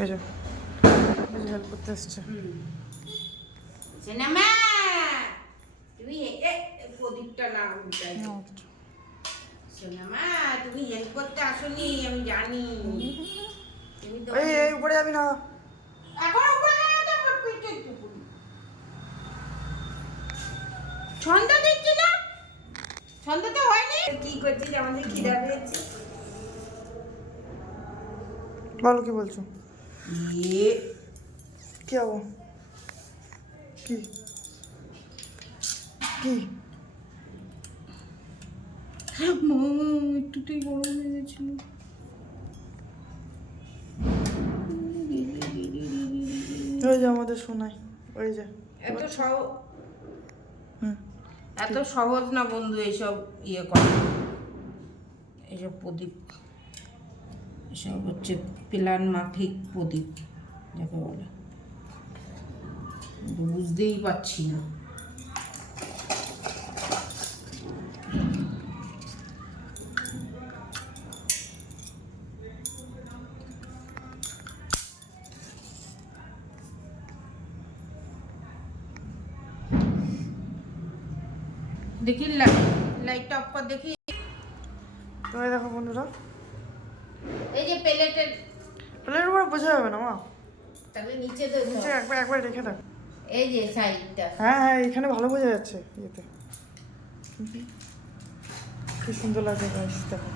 এই যে। হেল্প করতে এসছে। সিনেমা! তুমি প্রদীপটা না উল্টাই সিনেমা তুমি হেল্প করতে আসনি আমি জানি। তুমি তো এই উপরে যাবি না। এখন উপরে একটু। ছন্দ দিচ্ছি না? ছন্দ তো হয়নি। কি করছিস? আমাদের খিদা পেয়েছে। বলো কি বলছো? ইয়ে কি হব কি কি একটুটাই গরম হয়ে গেছিল ওই যে আমাদের শোনাই ওই যে এত সহ হুম এত সহজ না বন্ধু এইসব ইয়ে করা এইসব প্রদীপ এসব হচ্ছে প্ল্যান মাফিক প্রদীপ, যাকে বলে। বুঝতেই পারছি না। দেখি লাইট লাইটটা অফ কর, দেখি। তো দেখো বন্ধুরা এই যে প্লেটের প্লেটের উপরে বোঝা যাবে না মা। তাহলে নিচে তো নিচে একবার একবার রেখে দাও। এই যে সাইডটা। হ্যাঁ হ্যাঁ এখানে ভালো বোঝা যাচ্ছে ইয়েতে। কি সুন্দর লাগছে গাইস দেখো।